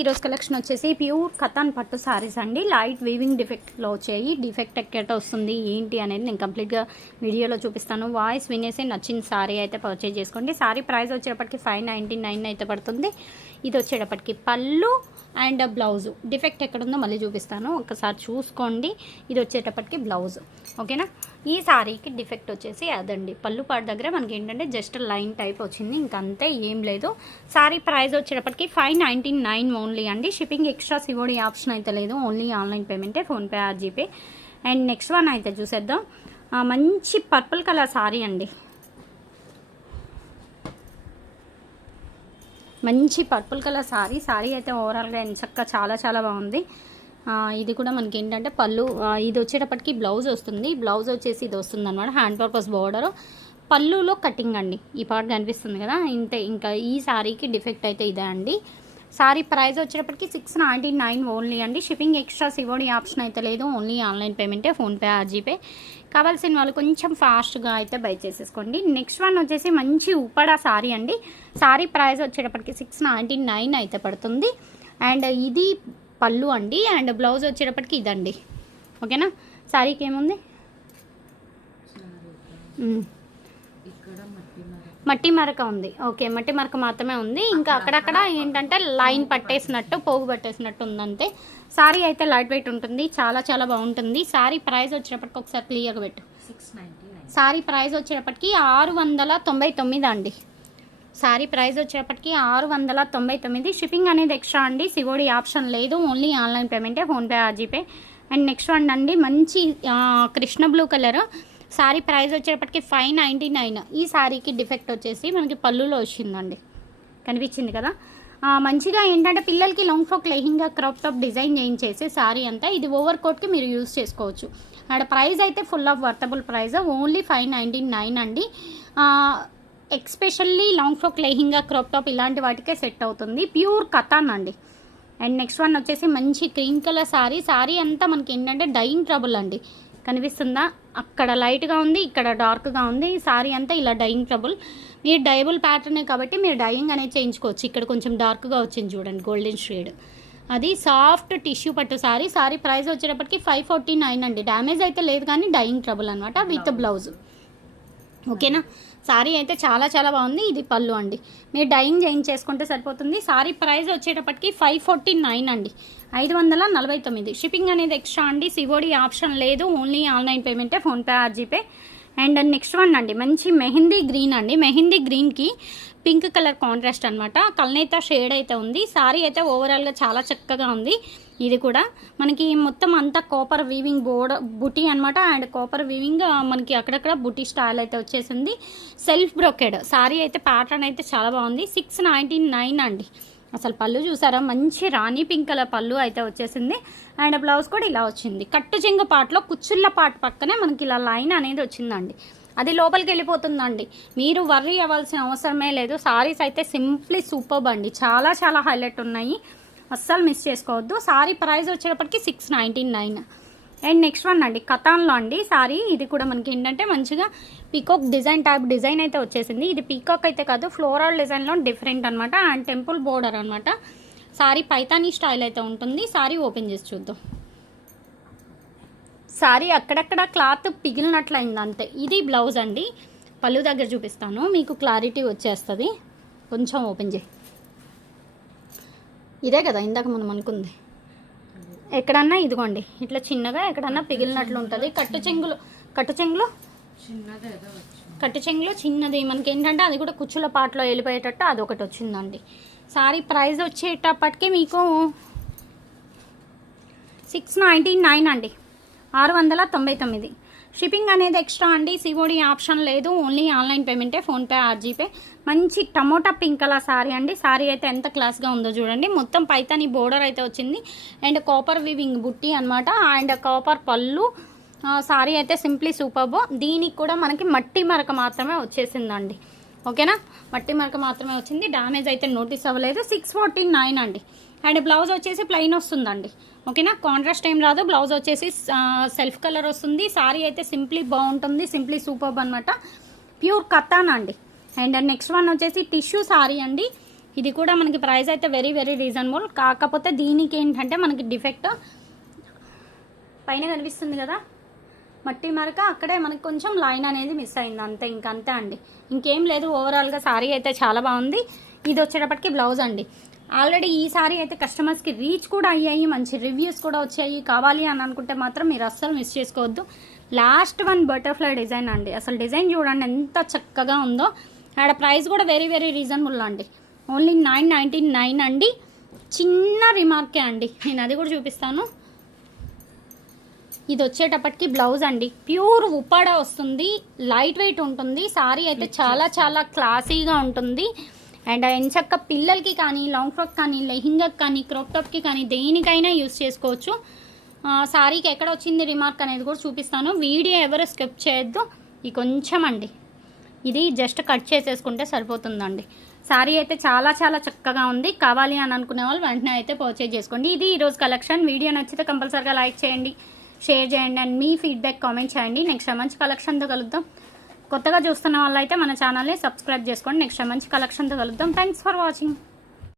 ఈరోజు కలెక్షన్ వచ్చేసి ప్యూర్ కథాన్ పట్టు సారీస్ అండి. లైట్ వీవింగ్ డిఫెక్ట్లో వచ్చాయి. డిఫెక్ట్ ఎక్కడ వస్తుంది? ఏంటి అనేది నేను కంప్లీట్గా వీడియోలో చూపిస్తాను. వాయిస్ వినేసి నచ్చిన సారీ అయితే పర్చేజ్ చేసుకోండి. సారీ ప్రైస్ వచ్చేటప్పటికి ఫైవ్ నైంటీ నైన్ అయితే పడుతుంది. ఇది వచ్చేటప్పటికి పళ్ళు అండ్ బ్లౌజు డిఫెక్ట్ ఎక్కడుందో మళ్ళీ చూపిస్తాను. ఒకసారి చూసుకోండి. ఇది వచ్చేటప్పటికి బ్లౌజ్ ఓకేనా ఈ సారీకి డిఫెక్ట్ వచ్చేసి అదండి. పళ్ళు పాటు దగ్గర మనకి ఏంటంటే జస్ట్ లైన్ టైప్ వచ్చింది. ఇంకంతే ఏం లేదు. సారీ ప్రైస్ వచ్చేటప్పటికి ఫైవ్ నైంటీ నైన్ ఓన్లీ అండి. షిప్పింగ్ ఎక్స్ట్రా సివోడి ఆప్షన్ అయితే లేదు. Only online పేమెంటే PhonePe or GPay and next one అయితే చూసేద్దాం. మంచి పర్పుల్ కలర్ సారీ అండి. మంచి పర్పుల్ కలర్ సారీ. సారీ అయితే ఓవరాల్గా ఎంచక్క చాలా చాలా బాగుంది. ఇది కూడా మనకి ఏంటంటే పళ్ళు ఇది వచ్చేటప్పటికి బ్లౌజ్ వస్తుంది. బ్లౌజ్ వచ్చేసి ఇది వస్తుంది అనమాట హ్యాండ్ పర్పస్ బార్డర్. పళ్ళులో కటింగ్ అండి ఈ పార్ట్ కనిపిస్తుంది కదా ఇంతే ఇంకా ఈ శారీకి డిఫెక్ట్ అయితే ఇదే అండి. సారీ ప్రైస్ వచ్చేటప్పటికి సిక్స్ నైంటీ నైన్ ఓన్లీ అండి. షిప్పింగ్ ఎక్స్ట్రా సివోడి ఆప్షన్ అయితే లేదు ఓన్లీ ఆన్లైన్ పేమెంటే ఫోన్పే ఆర్జీపే. కావాల్సిన వాళ్ళు కొంచెం ఫాస్ట్గా అయితే బై చేసేసుకోండి. నెక్స్ట్ వన్ వచ్చేసి మంచి ఉప్పడా సారీ అండి. సారీ ప్రైస్ వచ్చేటప్పటికి సిక్స్ నైంటీ నైన్ అయితే పడుతుంది. అండ్ ఇది పళ్ళు అండి అండ్ బ్లౌజ్ వచ్చేటప్పటికి ఇదండి. ఓకేనా? సారీకి ఏముంది. మట్టి మరక ఉంది. ఓకే మట్టి మరక మాత్రమే ఉంది. ఇంకా అక్కడక్కడ ఏంటంటే లైన్ పట్టేసినట్టు పోగు పట్టేసినట్టు ఉందంతే. సారీ అయితే లైట్ వెయిట్ ఉంటుంది. చాలా చాలా బాగుంటుంది. సారీ ప్రైస్ వచ్చేటప్పటికి ఒకసారి క్లియర్గా పెట్టు. సారీ ప్రైస్ వచ్చేటప్పటికి ఆరు వందల తొంభై తొమ్మిది అండి. శారీ ప్రైస్ వచ్చేప్పటికి ఆరు వందల తొంభై తొమ్మిది. షిప్పింగ్ అనేది ఎక్స్ట్రా అండి. సివోడి ఆప్షన్ లేదు. Only online పేమెంటే PhonePe or GPay and next one అండి మంచి Krishna blue colour sari price వచ్చేటప్పటికి ఫైవ్ నైంటీ నైన్ ఈ శారీకి డిఫెక్ట్ వచ్చేసి మనకి పళ్ళులో వచ్చిందండి. కనిపించింది కదా? మంచిగా ఏంటంటే పిల్లలకి long frock lehenga crop top design చేయించేసి sari అంతా ఇది ఓవర్ కోట్కి మీరు యూజ్ చేసుకోవచ్చు. అండ్ ప్రైస్ అయితే full of worthable price only five ninety nine అండి especially long frock lehenga crop top ఇలాంటి వాటికే సెట్ అవుతుంది. ప్యూర్ కథాన్ అండి. అండ్ నెక్స్ట్ వన్ వచ్చేసి మంచి క్రీమ్ కలర్ సారీ. సారీ అంతా మనకి ఏంటంటే డైయింగ్ ట్రబుల్ అండి. కనిపిస్తుందా? అక్కడ లైట్గా ఉంది ఇక్కడ డార్క్గా ఉంది. సారీ అంతా ఇలా డైయింగ్ ట్రబుల్. మీరు డైబుల్ ప్యాటర్నే కాబట్టి మీరు డైయింగ్ అనేది చేయించుకోవచ్చు. ఇక్కడ కొంచెం డార్క్గా వచ్చింది చూడండి గోల్డెన్ షేడ్. అది సాఫ్ట్ టిష్యూ పట్టు సారీ. సారీ ప్రైస్ వచ్చేటప్పటికి ఫైవ్ ఫార్టీ నైన్ అండి. డ్యామేజ్ అయితే లేదు కానీ డైయింగ్ ట్రబుల్ అనమాట విత్ బ్లౌజ్. ఓకేనా? సారీ అయితే చాలా చాలా బాగుంది. ఇది పళ్ళు అండి. మీరు డైయింగ్ చేయించేసుకుంటే సరిపోతుంది. సారీ ప్రైస్ వచ్చేటప్పటికి ఫైవ్ ఫార్టీ నైన్ అండి. ఐదు వందల నలభై తొమ్మిది. షిప్పింగ్ అనేది ఎక్స్ట్రా అండి. సివోడి ఆప్షన్ లేదు. Only online పేమెంటే PhonePe or GPay and next one అండి. మంచి మెహందీ గ్రీన్ అండి. మెహందీ గ్రీన్కి పింక్ కలర్ కాంట్రాస్ట్ అనమాట కల్నేత షేడ్ అయితే ఉంది. సారీ అయితే ఓవరాల్గా చాలా చక్కగా ఉంది. ఇది కూడా మనకి మొత్తం అంతా కాపర్ వీవింగ్ బోర్డ్ బుటీ అనమాట అండ్ కాపర్ వీవింగ్ మనకి అక్కడక్కడ బుటీ స్టైల్ అయితే వచ్చేసింది. సెల్ఫ్ బ్రోకెడ్ సారీ అయితే ప్యాటర్న్ అయితే చాలా బాగుంది. సిక్స్ నైంటీ నైన్ అండి. అసలు పళ్ళు చూసారా? మంచి రాణి పింక్ కలర్ పళ్ళు అయితే వచ్చేసింది. అండ్ బ్లౌజ్ కూడా ఇలా వచ్చింది. కట్టు చెంగు పాటలో కుచ్చుళ్ళ పాట పక్కనే మనకి ఇలా లైన్ అనేది వచ్చిందండి. అది లోపలికి వెళ్ళిపోతుందండి. మీరు వర్రీ అవ్వాల్సిన అవసరమే లేదు. సారీస్ అయితే సింప్లీ సూపర్బ్ అండి. చాలా చాలా హైలైట్ ఉన్నాయి. అస్సలు మిస్ చేసుకోవద్దు. సారీ ప్రైస్ వచ్చేటప్పటికి six ninety nine. And next one అండి కథాన్లో అండి సారీ ఇది కూడా మనకి ఏంటంటే మంచిగా పీకాక్ డిజైన్ టైప్ డిజైన్ అయితే వచ్చేసింది. ఇది పీకాక్ అయితే కాదు ఫ్లోరల్ డిజైన్లో డిఫరెంట్ అనమాట అండ్ టెంపుల్ బోర్డర్ అనమాట సారీ పైతానీ స్టైల్ అయితే ఉంటుంది. సారీ ఓపెన్ చేసి చూద్దాం. సారీ అక్కడక్కడ క్లాత్ పిగిలినట్లయింది అంతే. ఇది బ్లౌజ్ అండి. పళ్ళు దగ్గర చూపిస్తాను. మీకు క్లారిటీ వచ్చేస్తుంది. కొంచెం ఓపెన్ చేయి. ఇదే కదా ఇందాక మనం అనుకుంది ఎక్కడన్నా ఇదిగోండి ఇట్లా చిన్నగా ఎక్కడన్నా పిగిలినట్లు ఉంటుంది. కట్టు చెంగులు కట్టు చెంగులు? కట్టు చెంగులో చిన్నది. మనకి ఏంటంటే అది కూడా కుచ్చుల పాటలో వెళ్ళిపోయేటట్టు అది ఒకటి వచ్చిందండి. సారీ ప్రైస్ వచ్చేటప్పటికి మీకు సిక్స్ నైంటీ నైన్ అండి. ఆరు వందల తొంభై తొమ్మిది. షిప్పింగ్ అనేది ఎక్స్ట్రా అండి. సిఓడి ఆప్షన్ లేదు. ఓన్లీ ఆన్లైన్ పేమెంటే ఫోన్పే ఆర్జీపే మంచి టమోటా పింక్ కలర్ సారీ అండి. సారీ అయితే ఎంత క్లాస్గా ఉందో చూడండి. మొత్తం పైతాని బోర్డర్ అయితే వచ్చింది. అండ్ కాపర్ వివింగ్ బుట్టి అనమాట అండ్ కాపర్ పళ్ళు. శారీ సారీ అయితే సింప్లీ సూపర్బో దీనికి కూడా మనకి మట్టి మరక మాత్రమే వచ్చేసిందండి. ఓకేనా? మట్టి మరక మాత్రమే వచ్చింది. డ్యామేజ్ అయితే నోటీస్ అవ్వలేదు. సిక్స్ ఫార్టీ నైన్ అండి. అండ్ బ్లౌజ్ వచ్చేసి ప్లెయిన్ వస్తుందండి. ఓకేనా? కాంట్రాస్ట్ ఏం రాదు. బ్లౌజ్ వచ్చేసి సెల్ఫ్ కలర్ వస్తుంది. సారీ అయితే సింప్లీ బాగుంటుంది. సింప్లీ సూపర్బ్ అనమాట ప్యూర్ కథానా అండి. అండ్ నెక్స్ట్ వన్ వచ్చేసి టిష్యూ సారీ అండి. ఇది కూడా మనకి ప్రైస్ అయితే వెరీ వెరీ రీజనబుల్ కాకపోతే దీనికి ఏంటంటే మనకి డిఫెక్ట్ పైన కనిపిస్తుంది కదా? మట్టి మరక అక్కడే మనకి కొంచెం లైన్ అనేది మిస్ అయింది. అంతే ఇంకంతే అండి. ఇంకేం లేదు ఓవరాల్గా శారీ అయితే చాలా బాగుంది. ఇది వచ్చేటప్పటికి బ్లౌజ్ అండి. ఆల్రెడీ ఈ సారీ అయితే కస్టమర్స్కి రీచ్ కూడా అయ్యాయి మంచి రివ్యూస్ కూడా వచ్చాయి. కావాలి అని అనుకుంటే మాత్రం మీరు అస్సలు మిస్ చేసుకోవద్దు. లాస్ట్ వన్ బటర్ఫ్లై డిజైన్ అండి. అసలు డిజైన్ చూడండి ఎంత చక్కగా ఉందో. ఆడ ప్రైస్ కూడా వెరీ వెరీ రీజనబుల్ అండి. ఓన్లీ నైన్ నైంటీ నైన్ అండి. చిన్న రిమార్కే అండి. నేను అది కూడా చూపిస్తాను. ఇది వచ్చేటప్పటికి బ్లౌజ్ అండి. ప్యూర్ ఉప్పాడ వస్తుంది. లైట్ వెయిట్ ఉంటుంది. సారీ అయితే చాలా చాలా క్లాసీగా ఉంటుంది. అండ్ ఎంచక్క పిల్లలకి కానీ లాంగ్ ఫ్రాక్ కానీ లెహింగాకి కానీ క్రాప్ టాప్కి కానీ దేనికైనా యూస్ చేసుకోవచ్చు. సారీకి ఎక్కడ వచ్చింది రిమార్క్ అనేది కూడా చూపిస్తాను. వీడియో ఎవరు స్కిప్ చేయొద్దు. ఇది కొంచెం అండి. ఇది జస్ట్ కట్ చేసేసుకుంటే సరిపోతుందండి. సారీ అయితే చాలా చాలా చక్కగా ఉంది. కావాలి అని అనుకునే వాళ్ళు వెంటనే అయితే పర్చేజ్ చేసుకోండి. ఇది ఈరోజు కలెక్షన్ వీడియో నచ్చితే కంపల్సరీగా లైక్ చేయండి. షేర్ చేయండి అండ్ మీ ఫీడ్బ్యాక్ కామెంట్ చేయండి. నెక్స్ట్ మంచి కలెక్షన్తో కలుద్దాం. కొత్తగా చూస్తున్న వాళ్ళైతే మన ఛానల్ని సబ్స్క్రైబ్ చేసుకోండి. నెక్స్ట్ మంచి కలెక్షన్తో కలుద్దాం. Thanks for watching